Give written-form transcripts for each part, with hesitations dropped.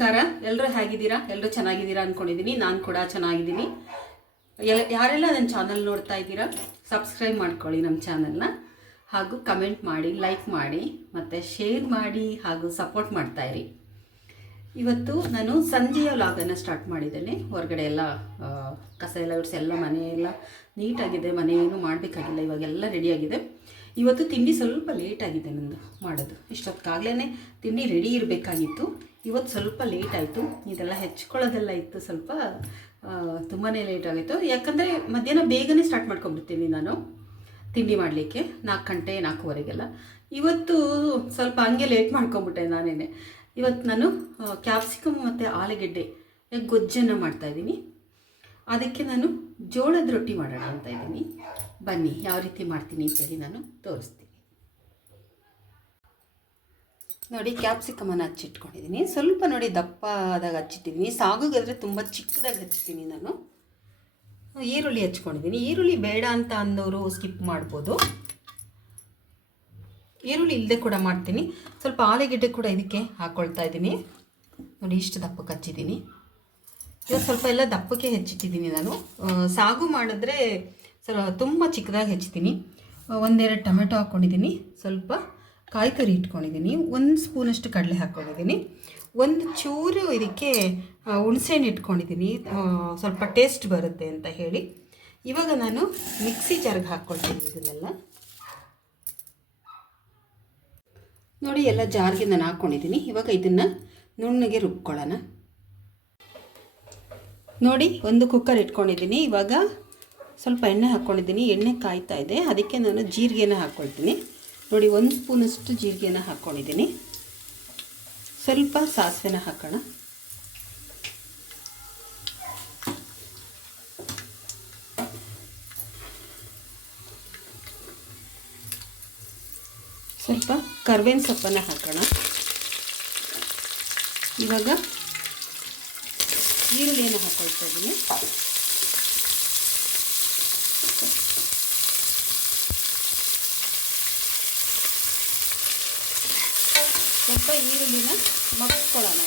ನಮಸ್ಕಾರ. ಎಲ್ಲರೂ ಹೇಗಿದ್ದೀರಾ? ಎಲ್ಲರೂ ಚೆನ್ನಾಗಿದ್ದೀರಾ ಅಂದ್ಕೊಂಡಿದ್ದೀನಿ. ನಾನು ಕೂಡ ಚೆನ್ನಾಗಿದ್ದೀನಿ. ಯಾರೆಲ್ಲ ನನ್ನ ಚಾನಲ್ ನೋಡ್ತಾ ಇದ್ದೀರಾ, ಸಬ್ಸ್ಕ್ರೈಬ್ ಮಾಡ್ಕೊಳ್ಳಿ ನಮ್ಮ ಚಾನಲ್ನ, ಹಾಗೂ ಕಮೆಂಟ್ ಮಾಡಿ, ಲೈಕ್ ಮಾಡಿ, ಮತ್ತು ಶೇರ್ ಮಾಡಿ, ಹಾಗೂ ಸಪೋರ್ಟ್ ಮಾಡ್ತಾಯಿರಿ. ಇವತ್ತು ನಾನು ಸಂಜೆಯ ವ್ಲಾಗನ್ನು ಸ್ಟಾರ್ಟ್ ಮಾಡಿದ್ದೇನೆ. ಹೊರಗಡೆ ಎಲ್ಲ ಕಸ ಎಲ್ಲ ಗುಡಿಸಿ ಎಲ್ಲ ಮನೆಯೆಲ್ಲ ನೀಟಾಗಿದೆ. ಮನೆ ಏನು ಮಾಡಬೇಕಾಗಿಲ್ಲ, ಇವಾಗೆಲ್ಲ ರೆಡಿಯಾಗಿದೆ. ಇವತ್ತು ತಿಂಡಿ ಸ್ವಲ್ಪ ಲೇಟಾಗಿದೆ ನಂದು ಮಾಡೋದು. ಇಷ್ಟೊತ್ತಿಗಾಗಲೇ ತಿಂಡಿ ರೆಡಿ ಇರಬೇಕಾಗಿತ್ತು. ಇವತ್ತು ಸ್ವಲ್ಪ ಲೇಟ್ ಆಯಿತು. ಇದೆಲ್ಲ ಹೆಚ್ಕೊಳ್ಳೋದೆಲ್ಲ ಇತ್ತು, ಸ್ವಲ್ಪ ತುಂಬಾ ಲೇಟ್ ಆಗಿತ್ತು. ಯಾಕಂದರೆ ಮಧ್ಯಾಹ್ನ ಬೇಗನೆ ಸ್ಟಾರ್ಟ್ ಮಾಡ್ಕೊಂಡ್ಬಿಡ್ತೀನಿ ನಾನು ತಿಂಡಿ ಮಾಡಲಿಕ್ಕೆ, 4 ಗಂಟೆ 4:15ಗೆಲ್ಲ. ಇವತ್ತು ಸ್ವಲ್ಪ ಹಂಗೆ ಲೇಟ್ ಮಾಡ್ಕೊಂಬಿಟ್ಟೆ ನಾನೇ. ಇವತ್ತು ನಾನು ಕ್ಯಾಪ್ಸಿಕಮ್ ಮತ್ತು ಆಲೂಗೆಡ್ಡೆ ಗೊಜ್ಜನ್ನು ಮಾಡ್ತಾಯಿದ್ದೀನಿ. ಅದಕ್ಕೆ ನಾನು ಜೋಳದ ರೊಟ್ಟಿ ಮಾಡೋಣ ಅಂತ ಇದ್ದೀನಿ. ಬನ್ನಿ ಯಾವ ರೀತಿ ಮಾಡ್ತೀನಿ ಅಂತೇಳಿ ನಾನು ತೋರಿಸ್ತೀನಿ. ನೋಡಿ, ಕ್ಯಾಪ್ಸಿಕಮನ್ನು ಹಚ್ಚಿಟ್ಕೊಂಡಿದ್ದೀನಿ. ಸ್ವಲ್ಪ ನೋಡಿ ದಪ್ಪದಾಗ ಹಚ್ಚಿಟ್ಟಿದ್ದೀನಿ. ಸಾಗುಗಾದರೆ ತುಂಬ ಚಿಕ್ಕದಾಗಿ ಹಚ್ಚಿದ್ದೀನಿ ನಾನು. ಈರುಳ್ಳಿ ಹಚ್ಕೊಂಡಿದ್ದೀನಿ. ಈರುಳ್ಳಿ ಬೇಡ ಅಂತ ಅಂದವರು ಸ್ಕಿಪ್ ಮಾಡ್ಬೋದು. ಈರುಳ್ಳಿ ಇಲ್ಲದೆ ಕೂಡ ಮಾಡ್ತೀನಿ. ಸ್ವಲ್ಪ ಆಲೂಗೆಡ್ಡೆ ಕೂಡ ಇದಕ್ಕೆ ಹಾಕ್ಕೊಳ್ತಾ ಇದ್ದೀನಿ. ನೋಡಿ, ಇಷ್ಟು ದಪ್ಪಕ್ಕೆ ಹಚ್ಚಿದ್ದೀನಿ. ಇವಾಗ ಸ್ವಲ್ಪ ಎಲ್ಲ ದಪ್ಪಕ್ಕೆ ಹೆಚ್ಚಿಟ್ಟಿದ್ದೀನಿ ನಾನು. ಸಾಗು ಮಾಡಿದ್ರೆ ತುಂಬ ಚಿಕ್ಕದಾಗಿ ಹೆಚ್ಚಿದ್ದೀನಿ. 1-2 ಟೊಮೆಟೊ ಹಾಕ್ಕೊಂಡಿದ್ದೀನಿ. ಸ್ವಲ್ಪ ಕಾಯಿ ತುರಿ ಇಟ್ಕೊಂಡಿದ್ದೀನಿ. 1 ಸ್ಪೂನಷ್ಟು ಕಡಲೆ ಹಾಕ್ಕೊಂಡಿದ್ದೀನಿ. 1 ಚೂರು ಇದಕ್ಕೆ ಹುಣಸೆಹಣ್ಣು ಇಟ್ಕೊಂಡಿದ್ದೀನಿ, ಸ್ವಲ್ಪ ಟೇಸ್ಟ್ ಬರುತ್ತೆ ಅಂತ ಹೇಳಿ. ಇವಾಗ ನಾನು ಮಿಕ್ಸಿ ಜಾರ್ಗೆ ಹಾಕ್ಕೊಳ್ತೀನಿ ಇದನ್ನೆಲ್ಲ. ನೋಡಿ, ಎಲ್ಲ ಜಾರ್ಗೆ ನಾನು ಹಾಕ್ಕೊಂಡಿದ್ದೀನಿ. ಇವಾಗ ಇದನ್ನು ನುಣ್ಣಗೆ ರುಬ್ಕೊಳ್ಳೋಣ. ನೋಡಿ, 1 ಕುಕ್ಕರ್ ಇಟ್ಕೊಂಡಿದ್ದೀನಿ. ಇವಾಗ ಸ್ವಲ್ಪ ಎಣ್ಣೆ ಹಾಕ್ಕೊಂಡಿದ್ದೀನಿ. ಎಣ್ಣೆ ಕಾಯ್ತಾ ಇದೆ, ಅದಕ್ಕೆ ನಾನು ಜೀರಿಗೆನ ಹಾಕ್ಕೊಳ್ತೀನಿ. ನೋಡಿ, 1 ಸ್ಪೂನಷ್ಟು ಜೀರಿಗೆನ ಹಾಕ್ಕೊಂಡಿದ್ದೀನಿ. ಸ್ವಲ್ಪ ಸಾಸಿವೆನ ಹಾಕೋಣ. ಸ್ವಲ್ಪ ಕರ್ಬೇವಿನ ಸೊಪ್ಪನ್ನು ಹಾಕೋಣ. ಇವಾಗ ಈರುಳ್ಳಿಯನ್ನು ಹಾಕ್ಕೊಳ್ತಾ ಇದ್ದೀನಿ. ಸ್ವಲ್ಪ ಈರುಳ್ಳಿನ ಮಗ್ಸ್ಕೊಳ್ಳೋಣ.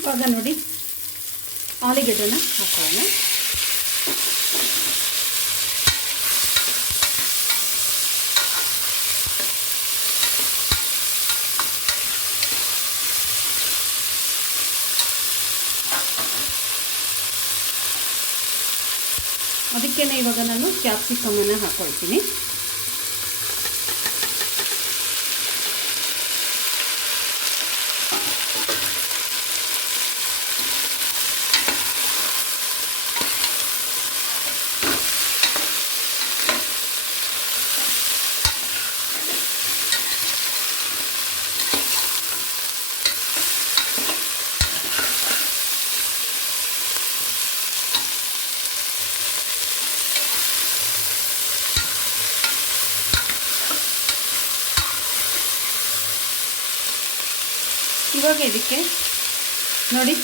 ಇವಾಗ ನೋಡಿ, ಆಲೂಗೆಡ್ಡೆನ ಹಾಕ್ಕೊಳ್ಳೋಣ. ಅದಕ್ಕೆ ಇವಾಗ ನಾನು ಕ್ಯಾಪ್ಸಿಕಮನ್ನು ಹಾಕ್ಕೊಳ್ತೀನಿ. ಇವಾಗ ಇದಕ್ಕೆ ನೋಡಿ,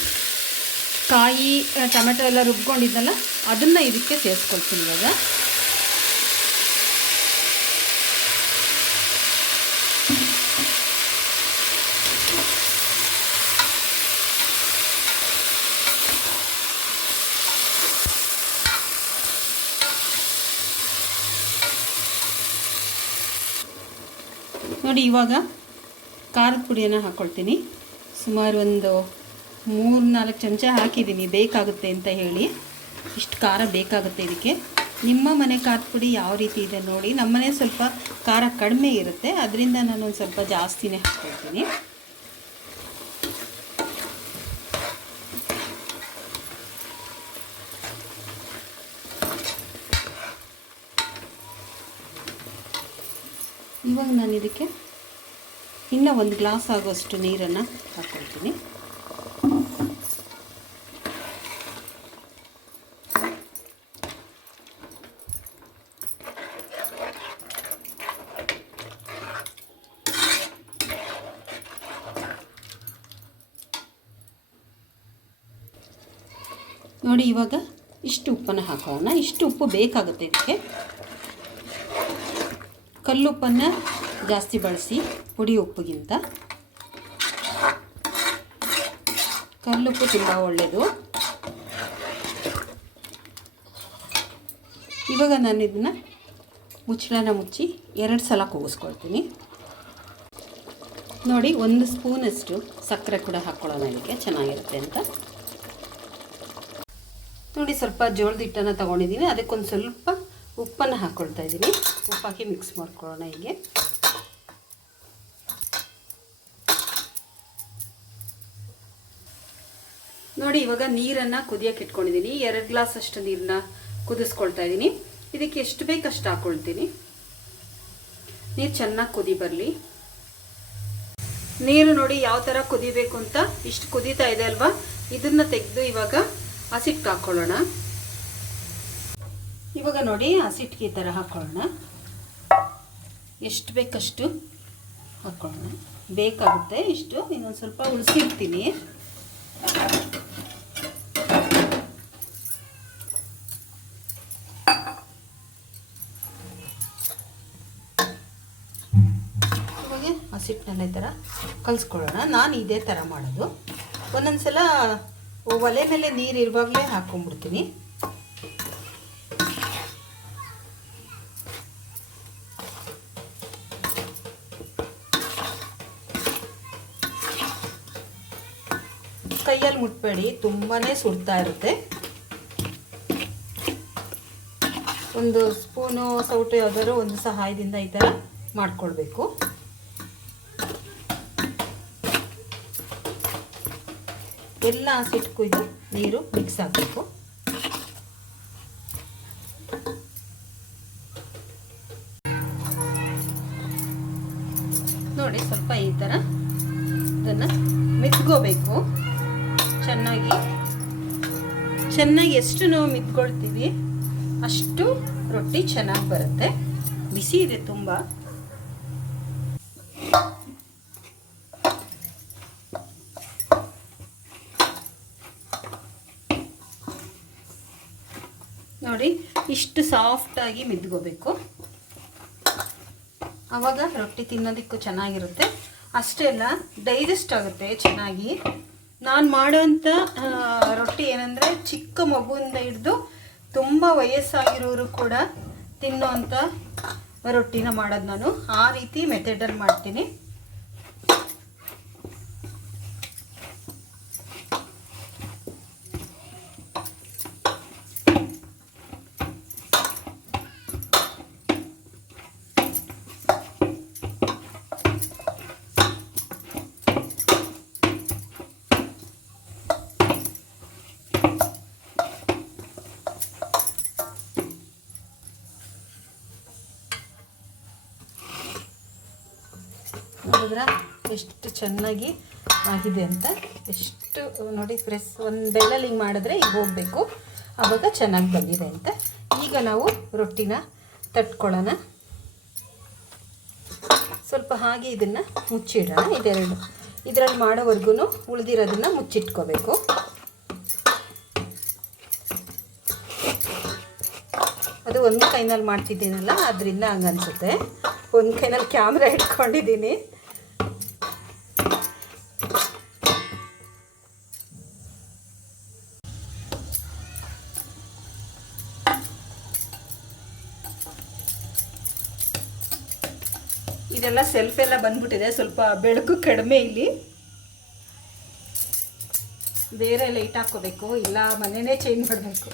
ಕಾಯಿ ಟೊಮೆಟೊ ಎಲ್ಲ ರುಬ್ಕೊಂಡಿದ್ದಲ್ಲ, ಅದನ್ನು ಇದಕ್ಕೆ ಸೇರಿಸ್ಕೊಳ್ತೀನಿ. ಇವಾಗ ನೋಡಿ, ಇವಾಗ ಖಾರದ ಪುಡಿಯನ್ನು ಹಾಕ್ಕೊಳ್ತೀನಿ. ಸುಮಾರು ಒಂದು 3-4 ಚಮಚ ಹಾಕಿದ್ದೀನಿ, ಬೇಕಾಗುತ್ತೆ ಅಂತ ಹೇಳಿ. ಇಷ್ಟು ಖಾರ ಬೇಕಾಗುತ್ತೆ ಇದಕ್ಕೆ. ನಿಮ್ಮ ಮನೆ ಖಾರದ ಪುಡಿ ಯಾವ ರೀತಿ ಇದೆ ನೋಡಿ. ನಮ್ಮನೆ ಸ್ವಲ್ಪ ಖಾರ ಕಡಿಮೆ ಇರುತ್ತೆ, ಅದರಿಂದ ನಾನು ಒಂದು ಸ್ವಲ್ಪ ಜಾಸ್ತಿನೇ ಹಾಕ್ಕೊಳ್ತೀನಿ. ಇವಾಗ ನಾನು ಇದಕ್ಕೆ ಇನ್ನೂ 1 ಗ್ಲಾಸ್ ಆಗೋಷ್ಟು ನೀರನ್ನು ಹಾಕ್ಕೊಳ್ತೀನಿ. ನೋಡಿ, ಇವಾಗ ಇಷ್ಟು ಉಪ್ಪನ್ನು ಹಾಕೋಣ. ಇಷ್ಟು ಉಪ್ಪು ಬೇಕಾಗುತ್ತೆ ಇದಕ್ಕೆ. ಕಲ್ಲುಪ್ಪನ್ನು ಜಾಸ್ತಿ ಬಳಸಿ ಪುಡಿ ಉಪ್ಪಿಗಿಂತ. ಕಲ್ಲುಪ್ಪು ತುಂಬ ಒಳ್ಳೆಯದು. ಇವಾಗ ನಾನು ಇದನ್ನು ಮುಚ್ಚಳನ ಮುಚ್ಚಿ 2 ಸಲ ಕೂಗಿಸ್ಕೊಳ್ತೀನಿ. ನೋಡಿ, 1 ಸ್ಪೂನಷ್ಟು ಸಕ್ಕರೆ ಕೂಡ ಹಾಕ್ಕೊಳ್ಳೋಣ ಇದಕ್ಕೆ, ಚೆನ್ನಾಗಿರುತ್ತೆ ಅಂತ. ನೋಡಿ, ಸ್ವಲ್ಪ ಜೋಳದ ಹಿಟ್ಟನ್ನು ತೊಗೊಂಡಿದ್ದೀನಿ, ಅದಕ್ಕೊಂದು ಸ್ವಲ್ಪ ಉಪ್ಪನ್ನು ಹಾಕ್ಕೊಳ್ತಾ ಇದ್ದೀನಿ. ಉಪ್ಪು ಹಾಕಿ ಮಿಕ್ಸ್ ಮಾಡ್ಕೊಳ್ಳೋಣ ಹೀಗೆ. ನೋಡಿ, ಇವಾಗ ನೀರನ್ನು ಕುದಿಯೋಕೆ ಇಟ್ಕೊಂಡಿದ್ದೀನಿ. 2 ಗ್ಲಾಸ್ ಅಷ್ಟು ನೀರನ್ನ ಕುದಿಸ್ಕೊಳ್ತಾ ಇದ್ದೀನಿ. ಇದಕ್ಕೆ ಎಷ್ಟು ಬೇಕು ಅಷ್ಟು ಹಾಕ್ಕೊಳ್ತೀನಿ. ನೀರು ಚೆನ್ನಾಗಿ ಕುದಿ ಬರಲಿ. ನೀರು ನೋಡಿ ಯಾವ ಥರ ಕುದಿಬೇಕು ಅಂತ. ಇಷ್ಟು ಕುದೀತಾ ಇದೆ ಅಲ್ವಾ, ಇದನ್ನು ತೆಗೆದು ಇವಾಗ ಹಸಿಟ್ಟಿಗೆ ಹಾಕ್ಕೊಳ್ಳೋಣ. ಇವಾಗ ನೋಡಿ, ಹಸಿಟ್ಟಿಗೆ ಈ ಥರ ಹಾಕ್ಕೊಳ್ಳೋಣ. ಎಷ್ಟು ಬೇಕಷ್ಟು ಹಾಕ್ಕೊಳ್ಳೋಣ. ಬೇಕಾಗುತ್ತೆ ಇಷ್ಟು, ಇನ್ನೊಂದು ಸ್ವಲ್ಪ ಉಳಿಸಿರ್ತೀನಿ. ಹಸಿಟ್ಟನ್ನೆಲ್ಲ ಈ ಥರ ಕಲಿಸ್ಕೊಳ್ಳೋಣ. ನಾನು ಇದೇ ಥರ ಮಾಡೋದು. ಒಂದೊಂದು ಸಲ ಒಲೆ ಮೇಲೆ ನೀರು ಇರುವಾಗಲೇ ಹಾಕ್ಕೊಂಡ್ಬಿಡ್ತೀನಿ. ಕೈಯಲ್ಲಿ ಮುಟ್ಬೇಡಿ, ತುಂಬಾ ಸುಡ್ತಾ ಇರುತ್ತೆ. ಒಂದು ಸ್ಪೂನು ಸೌಟು ಯಾವುದಾದ್ರು ಒಂದು ಸಹಾಯದಿಂದ ಈ ಥರ ಮಾಡ್ಕೊಳ್ಬೇಕು. ಎಲ್ಲ ಹಸಿಟ್ಟು ಇದು ನೀರು ಮಿಕ್ಸ್ ಆಗಬೇಕು. ನೋಡಿ, ಸ್ವಲ್ಪ ಈ ಥರ ಇದನ್ನು ಮಿತ್ಕೋಬೇಕು. ಚೆನ್ನಾಗಿ ಎಷ್ಟು ನಾವು ಮಿತ್ಕೊಳ್ತೀವಿ ಅಷ್ಟು ರೊಟ್ಟಿ ಚೆನ್ನಾಗಿ ಬರುತ್ತೆ. ಬಿಸಿ ಇದೆ ತುಂಬ. ನೋಡಿ, ಇಷ್ಟು ಸಾಫ್ಟಾಗಿ ಮಿದ್ಕೋಬೇಕು. ಆವಾಗ ರೊಟ್ಟಿ ತಿನ್ನೋದಕ್ಕೂ ಚೆನ್ನಾಗಿರುತ್ತೆ. ಅಷ್ಟೇ ಅಲ್ಲ, ಡೈಜೆಸ್ಟ್ ಆಗುತ್ತೆ ಚೆನ್ನಾಗಿ. ನಾನು ಮಾಡೋಂಥ ರೊಟ್ಟಿ ಏನಂದರೆ, ಚಿಕ್ಕ ಮಗುವಿಂದ ಹಿಡಿದು ತುಂಬ ವಯಸ್ಸಾಗಿರೋರು ಕೂಡ ತಿನ್ನೋವಂಥ ರೊಟ್ಟಿನ ಮಾಡೋದು ನಾನು. ಆ ರೀತಿ ಮೆಥಡಲ್ಲಿ ಮಾಡ್ತೀನಿ. ನೋಡಿದ್ರೆ ಎಷ್ಟು ಚೆನ್ನಾಗಿ ಆಗಿದೆ ಅಂತ. ಎಷ್ಟು ನೋಡಿ, ಪ್ರೆಸ್ ಒಂದು ಬೆಳ್ಳಲ್ಲಿ ಹಿಂಗೆ ಮಾಡಿದ್ರೆ ಈಗ ಹೋಗಬೇಕು, ಆವಾಗ ಚೆನ್ನಾಗಿ ಬಂದಿದೆ ಅಂತ. ಈಗ ನಾವು ರೊಟ್ಟಿನ ತಟ್ಕೊಳ್ಳೋಣ. ಸ್ವಲ್ಪ ಹಾಗೆ ಇದನ್ನು ಮುಚ್ಚಿಡೋಣ. ಇದರಲ್ಲಿ ಮಾಡೋವರೆಗೂ ಉಳಿದಿರೋದನ್ನು ಮುಚ್ಚಿಟ್ಕೋಬೇಕು. ಅದು ಒಂದು ಕೈನಲ್ಲಿ ಮಾಡ್ತಿದ್ದೀನಲ್ಲ, ಅದರಿಂದ ಹಂಗೆ ಅನಿಸುತ್ತೆ. ಒಂದು ಕೈನಲ್ಲಿ ಕ್ಯಾಮ್ರಾ ಇಟ್ಕೊಂಡಿದ್ದೀನಿ. ಇದೆಲ್ಲ ಸೆಲ್ಫ್ ಎಲ್ಲ ಬಂದ್ಬಿಟ್ಟಿದೆ, ಸ್ವಲ್ಪ ಬೆಳಕು ಕಡಿಮೆ ಇಲ್ಲಿ. ಬೇರೆ ಲೈಟ್ ಹಾಕ್ಕೋಬೇಕು, ಇಲ್ಲ ಮನೆಯೇ ಚೇಂಜ್ ಮಾಡಬೇಕು.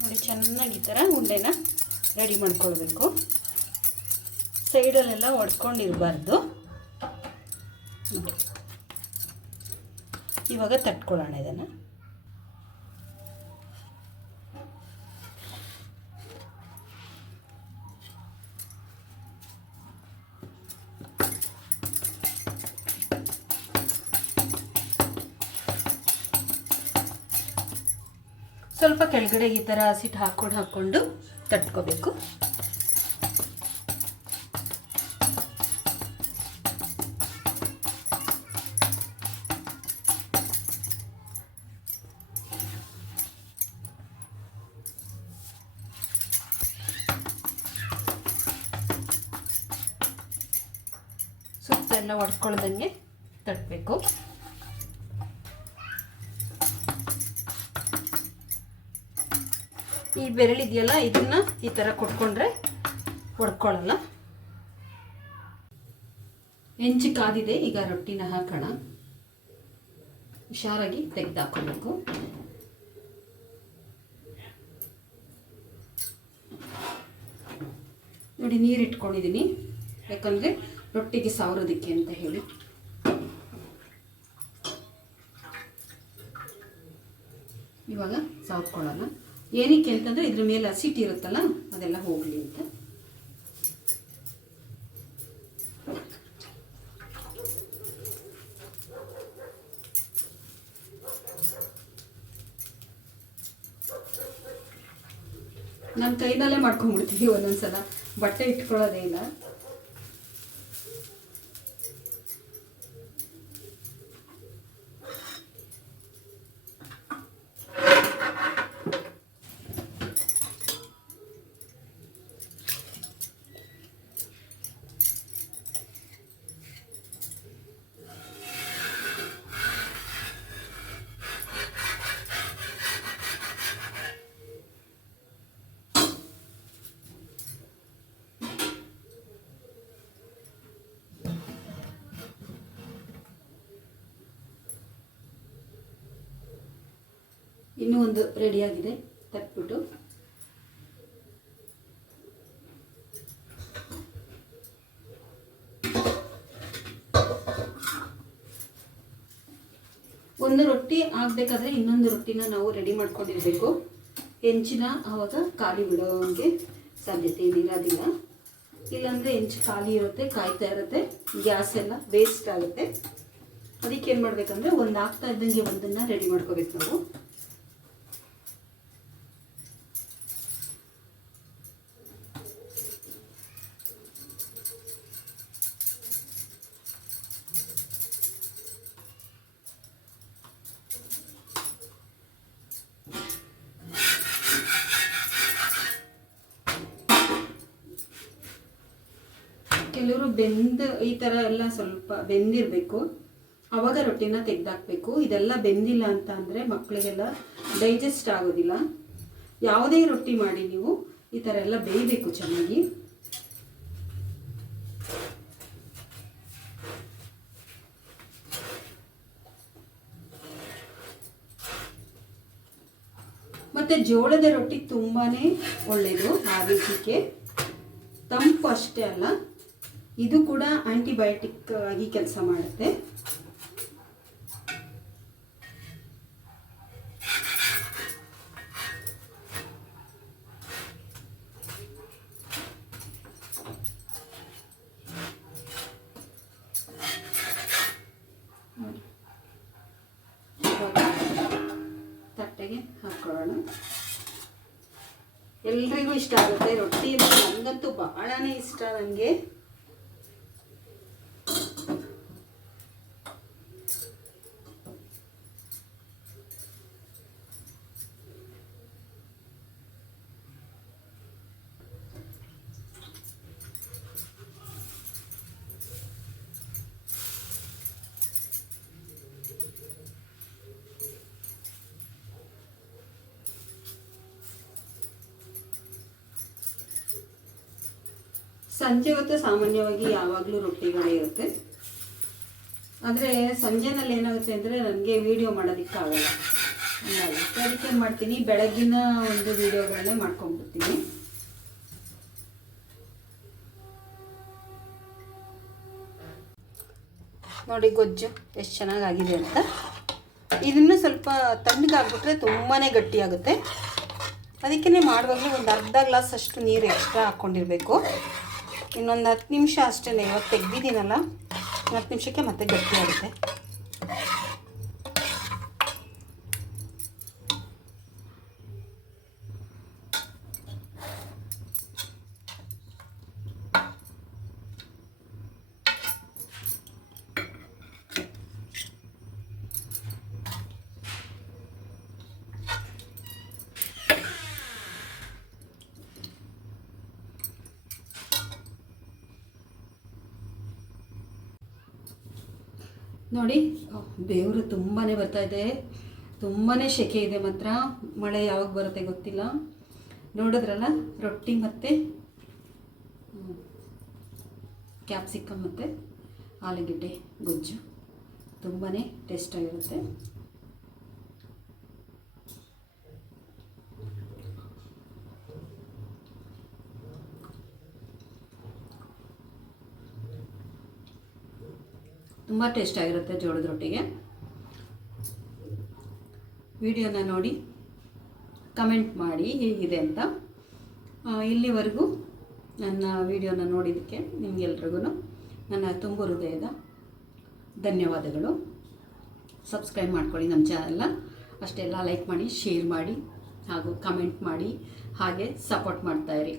ನೋಡಿ, ಚೆನ್ನಾಗಿ ಈ ಥರ ಉಂಡೆನ ರೆಡಿ ಮಾಡ್ಕೊಳ್ಬೇಕು. ಸೈಡಲ್ಲೆಲ್ಲ ಒಡ್ಕೊಂಡಿರಬಾರ್ದು. ಇವಾಗ ತಟ್ಕೊಳ್ಳೋಣ ಇದನ್ನು. ಸ್ವಲ್ಪ ಕೆಳಗಡೆ ಈ ಥರ ಹಸಿಟ್ಟು ಹಾಕ್ಕೊಂಡು ತಟ್ಕೋಬೇಕು. ಸುತ್ತೆಲ್ಲ ಒಡ್ಸ್ಕೊಳ್ದಂಗೆ ತಟ್ಟಬೇಕು. ಈ ಬೆರಳಿದೆಯಲ್ಲ ಇದನ್ನ ಈ ಥರ ಕೊಟ್ಕೊಂಡ್ರೆ ಒಡ್ಕೊಳ್ಳಲ್ಲ. ಹೆಂಚು ಕಾದಿದೆ, ಈಗ ರೊಟ್ಟಿನ ಹಾಕೋಣ. ಹುಷಾರಾಗಿ ತೆಗೆದಾಕೋಬೇಕು. ನೋಡಿ, ನೀರು ಇಟ್ಕೊಂಡಿದ್ದೀನಿ, ಯಾಕಂದರೆ ರೊಟ್ಟಿಗೆ ಸಾವರೋದಕ್ಕೆ ಅಂತ ಹೇಳಿ. ಇವಾಗ ಸಾವ್ಕೊಳ್ಳೋಣ. ಏನಕ್ಕೆ ಅಂತಂದರೆ ಇದ್ರ ಮೇಲೆ ಹಸಿಟ್ಟು ಇರುತ್ತಲ್ಲ, ಅದೆಲ್ಲ ಹೋಗಲಿ ಅಂತ. ನಾನು ಕೈನಲ್ಲೇ ಮಾಡ್ಕೊಂಡ್ಬಿಡ್ತೀವಿ ಒಂದೊಂದ್ಸಲ, ಬಟ್ಟೆ ಇಟ್ಕೊಳ್ಳೋದೇ ಇಲ್ಲ. ಇನ್ನೂ ಒಂದು ರೆಡಿಯಾಗಿದೆ, ತಟ್ಬಿಟ್ಟು ಒಂದು ರೊಟ್ಟಿ ಆಗಬೇಕಾದ್ರೆ ಇನ್ನೊಂದು ರೊಟ್ಟಿನ ನಾವು ರೆಡಿ ಮಾಡ್ಕೊಂಡಿರಬೇಕು. ಹೆಂಚಿನ ಆವಾಗ ಖಾಲಿ ಬಿಡೋಂಗೆ ಸಾಧ್ಯತೆ ಇರೋದಿಲ್ಲ. ಇಲ್ಲಾಂದರೆ ಹೆಂಚು ಖಾಲಿ ಇರುತ್ತೆ, ಕಾಯ್ತಾ ಇರುತ್ತೆ, ಗ್ಯಾಸ್ ಎಲ್ಲ ವೇಸ್ಟ್ ಆಗುತ್ತೆ. ಅದಕ್ಕೆ ಏನು ಮಾಡಬೇಕಂದ್ರೆ ಒಂದು ಆಗ್ತಾ ಇದ್ದಂಗೆ ಒಂದನ್ನು ರೆಡಿ ಮಾಡ್ಕೋಬೇಕು ನಾವು. ಕೆಲವರು ಈ ಥರ ಎಲ್ಲ ಸ್ವಲ್ಪ ಬೆಂದಿರಬೇಕು, ಆವಾಗ ರೊಟ್ಟಿನ ತೆಗೆದಾಕಬೇಕು. ಇದೆಲ್ಲ ಬೆಂದಿಲ್ಲ ಅಂತ ಅಂದರೆ ಮಕ್ಕಳಿಗೆಲ್ಲ ಡೈಜೆಸ್ಟ್ ಆಗೋದಿಲ್ಲ. ಯಾವುದೇ ರೊಟ್ಟಿ ಮಾಡಿ ನೀವು ಈ ಥರ ಎಲ್ಲ ಬೇಯಬೇಕು ಚೆನ್ನಾಗಿ. ಮತ್ತು ಜೋಳದ ರೊಟ್ಟಿ ತುಂಬಾ ಒಳ್ಳೆಯದು ಆರೋಗ್ಯಕ್ಕೆ. ತಂಪು ಅಷ್ಟೇ ಅಲ್ಲ, ಇದು ಕೂಡ ಆಂಟಿಬಯೋಟಿಕ್ ಆಗಿ ಕೆಲಸ ಮಾಡುತ್ತೆ. ತಟ್ಟೆಗೆ ಹಾಕೊಳ್ಳೋಣ. ಎಲ್ರಿಗೂ ಇಷ್ಟ ಆಗುತ್ತೆ ರೊಟ್ಟಿ ಅಂದರೆ, ನನಗಂತೂ ಬಹಳನೇ ಇಷ್ಟ. ನನಗೆ ಸಂಜೆ ಹೊತ್ತು ಸಾಮಾನ್ಯವಾಗಿ ಯಾವಾಗಲೂ ರೊಟ್ಟಿಗಳೇ ಇರುತ್ತೆ. ಆದರೆ ಸಂಜೆನಲ್ಲಿ ಏನಾಗುತ್ತೆ ಅಂದರೆ ನನಗೆ ವಿಡಿಯೋ ಮಾಡೋದಕ್ಕಾಗಲ್ಲ, ಅದಕ್ಕೆ ಏನು ಮಾಡ್ತೀನಿ, ಬೆಳಗ್ಗಿನ ಒಂದು ವಿಡಿಯೋಗಳನ್ನೇ ಮಾಡ್ಕೊಂಡ್ಬಿಡ್ತೀನಿ. ನೋಡಿ ಗೊಜ್ಜು ಎಷ್ಟು ಚೆನ್ನಾಗಾಗಿದೆ ಅಂತ. ಇದನ್ನು ಸ್ವಲ್ಪ ತಣ್ಣಗಾಗ್ಬಿಟ್ರೆ ತುಂಬಾ ಗಟ್ಟಿಯಾಗುತ್ತೆ. ಅದಕ್ಕೇ ಮಾಡುವಾಗಲೇ ಒಂದು ಅರ್ಧ ಗ್ಲಾಸ್ ಅಷ್ಟು ನೀರು ಎಕ್ಸ್ಟ್ರಾ ಹಾಕ್ಕೊಂಡಿರಬೇಕು. ಇನ್ನೊಂದು 10 ನಿಮಿಷ ಅಷ್ಟೇ, ಇವಾಗ ತೆಗ್ದಿದ್ದೀನಲ್ಲ, 10 ನಿಮಿಷಕ್ಕೆ ಮತ್ತೆ ಗಟ್ಟಿಯಾಗುತ್ತೆ. ನೋಡಿ ಬೆವರು ತುಂಬಾ ಬರ್ತಾ ಇದೆ, ತುಂಬಾ ಸೆಕೆ ಇದೆ ಮಾತ್ರ. ಮಳೆ ಯಾವಾಗ ಬರುತ್ತೆ ಗೊತ್ತಿಲ್ಲ. ನೋಡಿದ್ರಲ್ಲ, ರೊಟ್ಟಿ ಮತ್ತು ಕ್ಯಾಪ್ಸಿಕಮ್ ಮತ್ತು ಆಲೂಗೆಡ್ಡೆ ಗೊಜ್ಜು ತುಂಬಾ ಟೇಸ್ಟಾಗಿರುತ್ತೆ. ತುಂಬ ಟೇಸ್ಟಾಗಿರುತ್ತೆ ಜೋಳದ ರೊಟ್ಟಿಗೆ. ವಿಡಿಯೋನ ನೋಡಿ ಕಮೆಂಟ್ ಮಾಡಿ ಹೇಗಿದೆ ಅಂತ. ಇಲ್ಲಿವರೆಗೂ ನನ್ನ ವಿಡಿಯೋನ ನೋಡಿದ್ದಕ್ಕೆ ನಿಮಗೆಲ್ರಿಗೂ ನನ್ನ ತುಂಬ ಹೃದಯದ ಧನ್ಯವಾದಗಳು. ಸಬ್ಸ್ಕ್ರೈಬ್ ಮಾಡ್ಕೊಳ್ಳಿ ನಮ್ಮ ಚಾನಲ್ನ. ಅಷ್ಟೆಲ್ಲ ಲೈಕ್ ಮಾಡಿ, ಶೇರ್ ಮಾಡಿ ಹಾಗೂ ಕಮೆಂಟ್ ಮಾಡಿ, ಹಾಗೆ ಸಪೋರ್ಟ್ ಮಾಡ್ತಾಯಿರಿ.